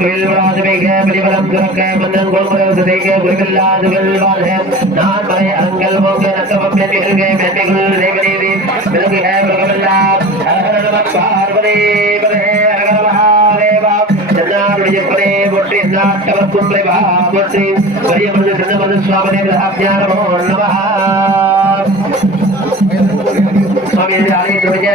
केलवराज वेगे बलिबलम दुर्गे बंदन गोपुर सदेगे गुरुकल्लाज बलवाल है नाथ भय अंगल भोगे नसब अपने तिहर गए मैं तिगुल देवरी दी मिलगी है भगवल्ला हर हर नमः पार्वती बले हर हर महादेव चंद्र विजय परे बोटे नाथ तब कुंभले भावसे वरिय मुझे चंद्र मुझे स्वामने ब्रह्मज्ञान मोहन नमः स्वामी जाने तुझे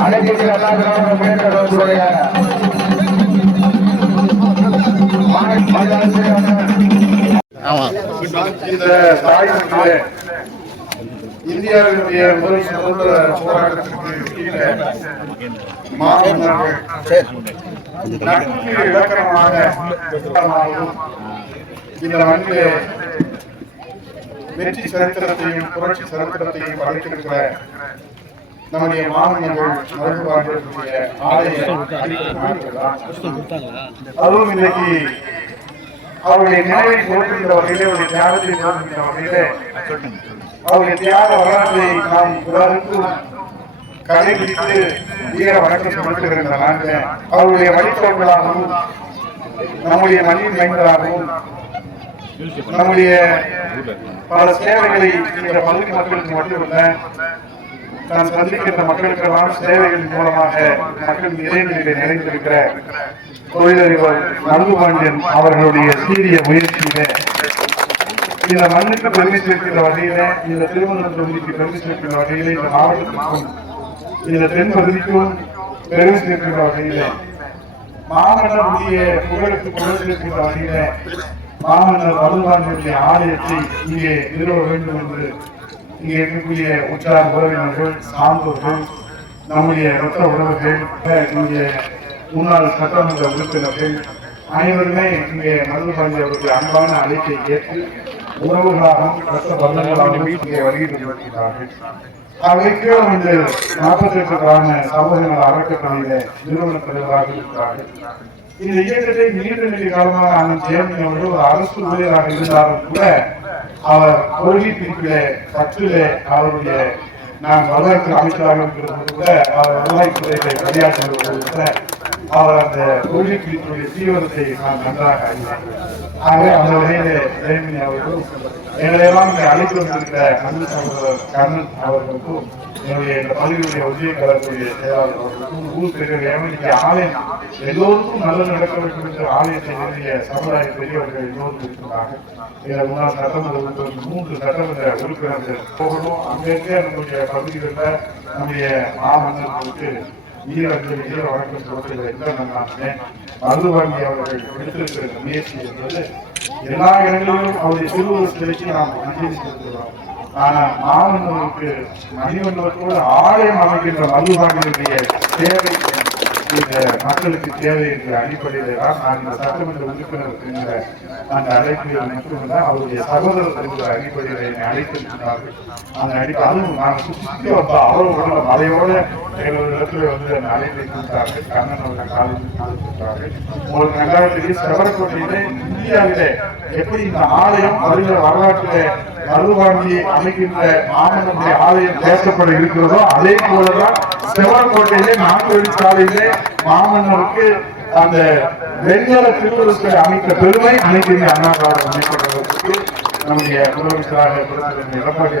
அனைத்து இந்திய அண்ணா திராவிட இந்தியாவினுடைய முதல் சுதந்திர போராட்டத்திற்கு கீழே மாணவர்கள் இலக்கணமாக இந்த மண்ணிலே வெற்றி சரித்திரத்தையும் புரட்சி சரித்திரத்தையும் படைத்திருக்கிற நம்முடைய ஆலய அதுவும் இன்னைக்கு அவருடைய நினைவை போற்றுகின்ற வகையிலே அவருடைய தியாகத்தை போற்றுகின்ற வகையிலே அவருடைய தியாக வரலாற்றை நாம் உலகத்துக்கும் கடைபிடித்து வீர வணக்கம் செலுத்துகிற இந்த நாட்டில் அவருடைய வழித்தோர்களாகவும் நம்முடைய மண்ணின் மைந்தராகவும் நம்முடைய பல சேவைகளை இந்த பகுதி மக்களுக்கு மட்டுமல்ல நான் சந்திக்கின்ற மக்களுக்கெல்லாம் சேவைகளின் மூலமாக மக்கள் இறைநிலை நிறைந்திருக்கிற தொழிலதிபர் நல்லுபாண்டியன் அவர்களுடைய சீரிய முயற்சியிலே இந்த மண்ணுக்கு பெருமை சேர்க்கின்ற வகையில இந்த திருமணம் தொகுதிக்கு பெருமை சேர்க்கின்ற வகையில இந்த மாவட்டத்திற்கும் இந்த தென் பகுதிக்கும் பெருமை சேர்க்கின்ற வகையில மாமன்னருடைய புகழுக்கு புகழ் சேர்க்கின்ற வகையில மாமன்னர் மருதுபாண்டியுடைய ஆலயத்தை இங்கே நிறுவ வேண்டும் என்று இங்கே இருக்கக்கூடிய உற்றார் உறவினர்கள் சான்றோர்கள் நம்முடைய ரத்த உறவுகள் இங்கே முன்னாள் சட்டமன்ற உறுப்பினர்கள் அனைவருமே இங்கே மதுரை பாண்டிய அவர்களுடைய அன்பான அழைப்பை ஏற்று உறவுகளாகவும் ரத்த பந்தங்களாகவும் இங்கே வருகை வருகிறார்கள் அவைக்கு இந்த நாற்பத்தி எட்டுக்கான சமூகங்கள் நல அறக்கட்டளையில நிறுவன தலைவராக இருக்கிறார்கள். இந்த இயக்கத்தை நீண்ட நெடிய காலமாக அண்ணன் ஜெயமணி அவர்கள் ஒரு அரசு ஊழியராக இருந்தாலும் கூட அவர் கொள்கை பிரிப்பிலே கற்றிலே அவருடைய நான் வரலாற்று அமைச்சராக இருக்கிற கூட அவர் வருவாய்த்துறையிலே பணியாற்றுகிற கூட அவர் அந்த கொள்கை பிரிப்பினுடைய தீவிரத்தை நான் நன்றாக அறிவேன். ஆகவே அந்த வகையிலே ஜெயமணி அவர்களும் எங்களையெல்லாம் அழைத்து வந்திருக்கிற அன்பு சகோதரர் கண்ணன் அவர்களுக்கும் என்னுடைய இந்த பதவியுடைய உதய கலக்கூடிய செயலாளர் அவர்களுக்கும் ஊர் பெரியவர்கள் இன்னைக்கு ஆலயம் எல்லோருக்கும் நல்லது நடக்க வேண்டும் என்று ஆலயத்தை நிறுவிய சமுதாய பெரியவர்கள் எல்லோரும் இருக்கிறாங்க இதில் முன்னாள் சட்டமன்ற உறுப்பினர் மூன்று சட்டமன்ற உறுப்பினர்கள் போகணும். அங்கங்கே நம்முடைய பகுதிகளில் நம்முடைய மாமன்னர்களுக்கு வீரர்கள் வீர வணக்கம் சொல்வதில் எல்லாம் நான் மருதுவாங்கி அவர்கள் எடுத்திருக்கிற முயற்சி என்பது எல்லா இடங்களிலும் அவருடைய திருவுருவத்தை வச்சு நாம் அஞ்சலி செலுத்துகிறோம். மாமன்னருக்கு மணிமண்டலத்தோடு ஆலயம் அமைக்கின்ற மருதுவாங்கியுடைய தேவை இந்த மக்களுக்கு தேவை என்ற அடிப்படையில் தான் நான் இந்த சட்டமன்ற உறுப்பினர் என்ற அந்த அழைப்பில் மட்டுமல்ல அவருடைய சகோதரர் என்ற அடிப்படையில் என்னை அழைத்திருக்கிறார்கள் அந்த அடிப்படை அதுவும் நான் சுற்றி வந்த அவரோட மலையோட எங்களோட இடத்துல வந்து என்னை அழைப்பை கொடுத்தார்கள் கண்ணன் அவர்கள் காலேஜில் கொடுத்திருக்கிறார்கள் உங்களுக்கு நன்றாக தெரியும் செவரக்கோட்டையிலே இந்தியாவிலே எப்படி இந்த ஆலயம் அறிந்த வரலாற்றிலே மருதுவாங்கி அமைக்கின்ற மாமன்னனுடைய ஆலயம் பேசப்பட இருக்கிறதோ அதே போலதான் செவன்கோட்டையிலே நான்கு சாலையிலே மாமன்னருக்கு அந்த வெண்கல திருவுருவத்தை அமைத்த பெருமை அனைத்து அண்ணாவாரம் அண்ணா நம்முடைய முதலமைச்சராக எடப்பாடி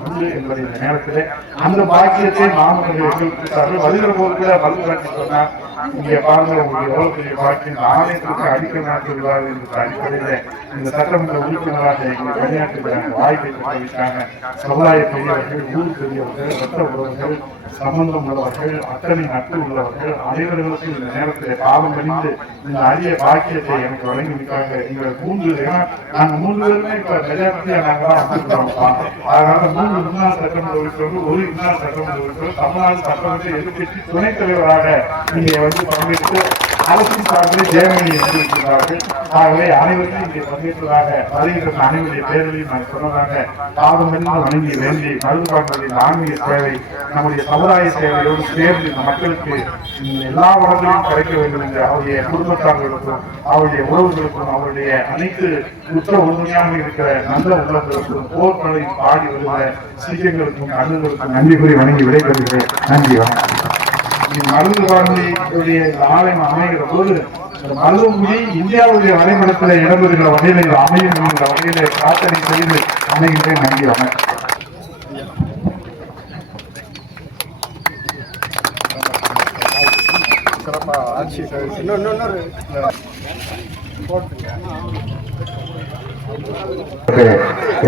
உண்டு என்பதை இந்த நேரத்தில் அந்த பாக்கியத்தை மாமன்னர்கள் எங்களுக்கு வருகிற போது கூட சொன்னார் இங்கே பாருங்க உங்களுக்கு எவ்வளவு பெரிய பாக்கியம் ஆலயத்திற்கு அடிக்கல் நாட்டுகிறார்கள் என்ற அடிப்படையில் இந்த சட்டமன்ற உறுப்பினராக எங்களை பணியாற்றுகிறாங்க வாய்ப்பை கொடுத்திருக்காங்க சமுதாய பெரியவர்கள் ஊர் பெரியவர்கள் ரத்த உறவர்கள் சம்பந்தம் உள்ளவர்கள் அத்தனை நட்பு உள்ளவர்கள் அனைவர்களுக்கும் இந்த நேரத்தில் பாவம் கணிந்து இந்த அரிய பாக்கியத்தை எனக்கு வழங்கியிருக்காங்க. எங்கள் மூன்று ஏன்னா நாங்கள் மூன்று பேருமே இப்ப மெஜாரிட்டியா நாங்கள் தான் வந்திருக்கிறோம்ப்பா அதனால மூன்று முன்னாள் சட்டமன்ற உறுப்பினர்கள் ஒரு முன்னாள் சட்டமன்ற உறுப்பினர் தமிழ்நாடு சட்டமன்ற எதிர்கட்சி துணைத் தலைவராக இங்கே வந்து வந்து பங்கேற்று அரசு சார்பில் ஜெயமணி இருந்திருக்கிறார்கள் ஆகவே அனைவரும் இங்கே பங்கேற்றதாக வருகின்ற அனைவருடைய பேர்களையும் நான் சொன்னதாக பாதமெல்லாம் வணங்கி வேண்டி மருதுபாடுகளின் ஆன்மீக சேவை நம்முடைய சமுதாய சேவையோடு சேர்ந்து இந்த மக்களுக்கு எல்லா வளங்களும் கிடைக்க வேண்டும் என்று அவருடைய குடும்பத்தார்களுக்கும் அவருடைய உறவுகளுக்கும் அவருடைய அனைத்து உற்ற உறுதுணையாக இருக்கிற நல்ல உள்ளங்களுக்கும் போர்க்களையும் பாடி வருகிற சீக்கியங்களுக்கும் அண்ணர்களுக்கும் நன்றி கூறி வணங்கி விடைபெறுகிறேன். நன்றி வணக்கம். மருந்து வாழ்க்கையுடைய ஆலயம் அமைகிற போது இந்த மருதமுடி இந்தியாவுடைய வரைபடத்தில் இடம்பெறுகிற வகையில் இது அமையும் என்கிற வகையில பிரார்த்தனை செய்து அமைகின்றேன் நன்றி வணக்கம்.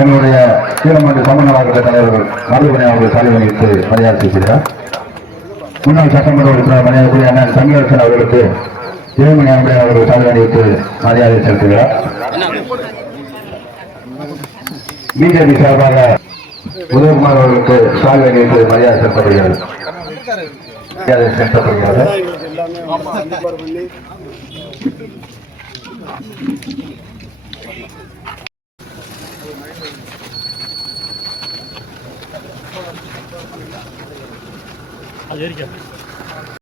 என்னுடைய சீரமன்ற சமநல தலைவர்கள் மருதுபணி அவர்கள் சாலை வணிகத்து மரியாதை செய்கிறார் முன்னாள் சட்டமன்ற உறுப்பினர் மரியாதைக்குரிய அண்ணன் சங்கரசன் அவர்களுக்கு திருமணி அம்பே அவர்கள் சாலை அணிவித்து மரியாதை செலுத்துகிறார். பிஜேபி சார்பாக உதயகுமார் அவர்களுக்கு சாலை அணிவித்து மரியாதை செலுத்தப்படுகிறது. மரியாதை செலுத்தப்படுகிறது. അത്